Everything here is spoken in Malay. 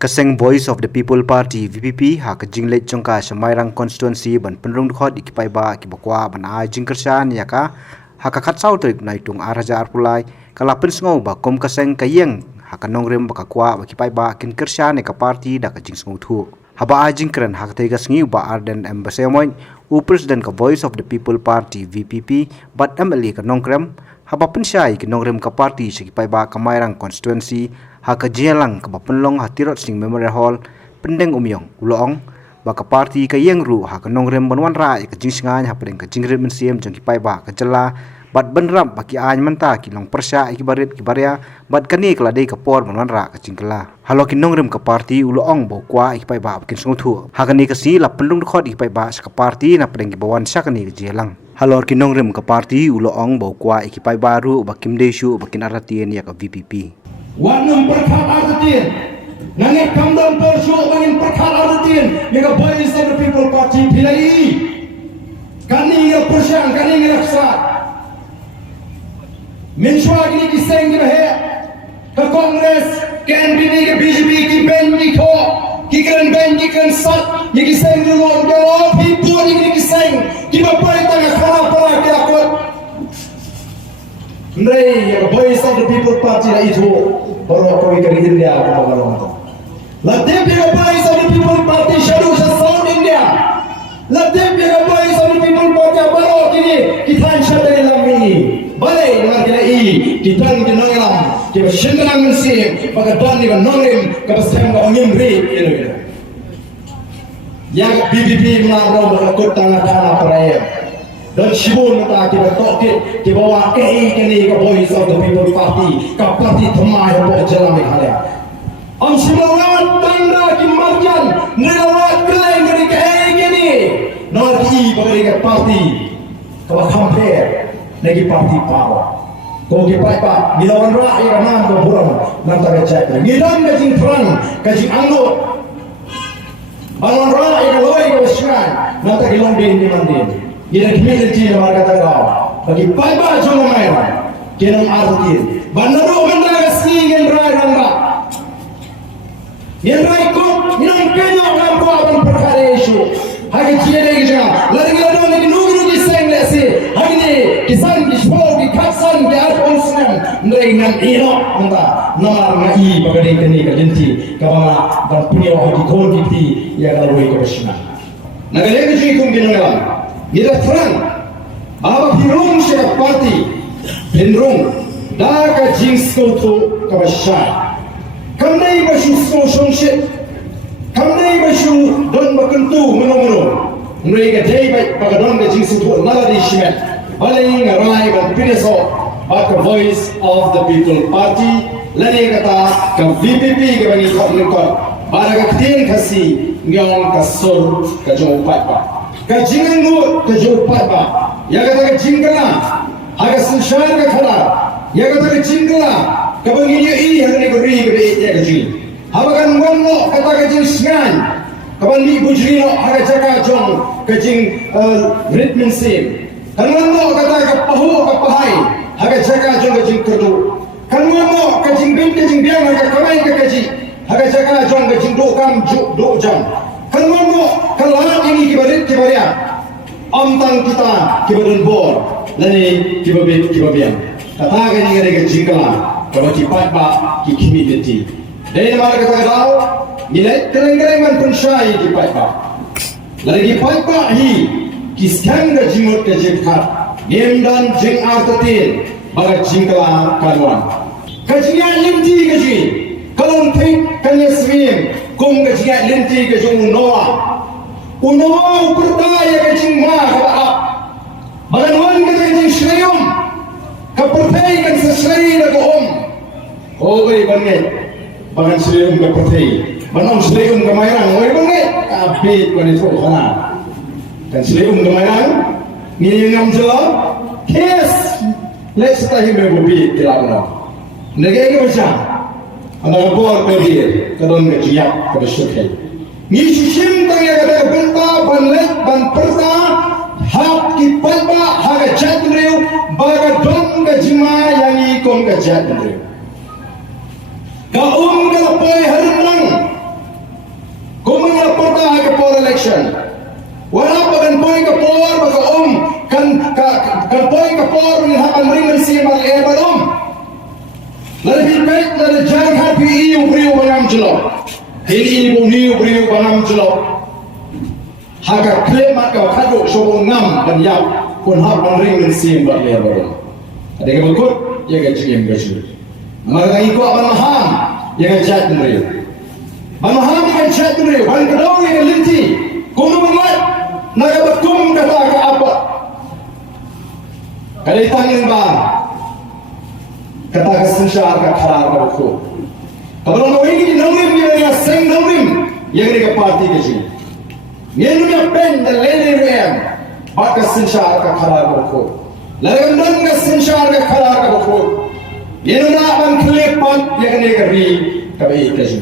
Kaseng Voice of the People Party VPP ha ka jingle chongka Semairang constituency ban penrung khot ikipai ba ki bakwa ban a jingkersan ya ka ha ka khat sau trik nai tung arajar pulai kala pensngau ba kom kaseng kayeng ha ka nongrem ba ka kwa ba kipai ba kin kersan ne ka party da ka jingsngau thu ha ba a jingkran ha ka tega sngiu ba arden embassy u president ka Voice of the People Party VPP bat MLA ka nongkrem haba pensyai ke nongrem ka party sekipai ba Kamairang constituency ha ka jelang ka penlong hatirot sing memorial hall pendeng umyong uloong ba ka party ka yengru ha ka nongrem banwan ra ka jingsngan ha pendeng ka jingret mensiem jangkipai ba ka jela bat benram ba ki an manta ki long persya ki barit ki barya bat kani kala dei ka por banwan ra ka jingkala halo ki nongrem ka party uloong bo kwa ikipai ba kin sungthu ha ka ni ka si la pendung khot ikipai ba sa ka party na pendeng ki bawan sakani ka jelang halor ki nongrem ka party uloong bo kwa ikipai baru ba kimdeshu ba kin aratien ya ka VPP Wanam perkhat artian, nangek kamdam persyo bangin perkhat artian, yang Voice of the People Party pilai, kani yang persyang, kani yang raksa, mensyua gini kiseng gini he, ke Kongres, ke NPP, ke BJP, ke Ben, ke Ko, ke Keren Ben, ke Keren Sat, yang kiseng dulu, jawab hibu yang kiseng, kita boleh tengah kana pernah kita kuat. Ndai yang Voice of the People Party lah itu baru kau ikan India apa baru Latip yang Voice of the People Party shadow South India. Latip yang Voice of the People Party baru kini kita shadow lami. Balai dengan kita kita kenal lam kita senang mensih pakai dan dengan nongim kita senang angin ri ini. Yang BBP melarang berlaku tangan-tangan perayaan. Dan sibun kita kita tokit kita bawa kini ke Voice of the People Party ke parti temai yang berjalan di kalian. Am sibun tanda kimarjan nelawat keleng dari kini nanti bagi ke parti ke compare lagi parti power. Kau kipai pak bilawan rakyat nama berburung nanti kecek. Gidan kajing terang kajing anggut. Balon rakyat loi ke sekarang nanti kilong di mandin. Kita community yang mereka tahu. Bagi payah jangan main. Kita arti. Bandar bandar sini yang rai rangga. Yang rai kok, yang kenya orang buat perkara isu. Hari ini lagi jangan. Lagi nunggu kisah lesi. Hari ini kisah disebut di kasan di atas usman. Dengan ino menta nomor ngai bagi kini kejenti. Kawan dan punya orang di konti yang kalau ikut Naga lagi jadi kumpulan. Kita terang, apa hirung siapa parti, hirung, dah kajing skoto kawasan. Kamnai basu skosongset, kamnai basu don bakentu menomono. Mereka jai baik pagadon kajing skoto nala di simet. Balai ngarai dan pineso, bak Voice of the People Party, lani kata ke VPP ke bagi kau nekor. Baraga ketian kasih ngong kasur kajong pak. Kajingan ngut kejupat ba, ya kata kajingkala, agak sensar ke kala, ya kata kajingkala, kebanginya ini hari ini beri ya kajing. Habakan ngono kata kajing sengan, kebangi bujrino agak jaga jong kajing ritmen sim. Kan ngono kata kepahu kepahai, agak jaga jong kajing kerdu. Kan ngono kajing bin kajing biang agak kamai ke kajing, agak jaga jong kajing dokam dok jam. Kan ngono kalau ini kibaria amtang kita kibaran bor lani kibabian katakan ini ada jingkala kalau cipat pak kikimiditi dari mana kata kau nilai kereng-kerengan pensyai cipat pak lagi cipat pak hi kiskan ke jimut ke jibkat game dan jing artatin baga jingkala kaluan kajian linti kaji kalau tik kanya swim kum kajian linti kajung noa Unawa pertaya kajing mah kaap. Baganuan kajing shreyum. Kapertai kan sesrei na goom. Oy banget. Bagan shreyum kapertai. Banong shreyum kamairang. Oy banget. Kapit ko nito kana. Kan shreyum kamairang. Ngingam jelo. Kes. Let's tahi me bobi tilapno. Negay ko siya. Ang bor pedir kadon kajiyap kabisukay. Ngisusim tanya kata benta banlet ban perta hak ki palba haga jadreu baga dong ga jima yang ikon ga jadreu ka ka poy harang ba ke por election. Wala pa kan poin ke por baka kan poin ke por ni hapan ring si mal e balom. Lalu pet lalu jangan happy iu beriu banam jelo. Hili ibu niu beriu banam jelo. Haka klaim ka kado so ngam dan yap pun hapan ring si mal e balom. Ada ke berikut ya ke jim gasu. Maka iko aban maham ya ke chat beriu. Maham kan chat beriu, ban kedau ya linti. Kuno mengat naga betum kata ke apa? Kali tangin ba? Kata kesensyar ka khara ka ko. Kalau ini nomim ya seng nomim yang ni ke parti ke ji. Ni ya pen dan lele rem. Ba kesensyar ka khara ka ko. Lalu dan kesensyar ka khara ka ko. Ni na ban klip pan yang ni ke ri ka be ke ji.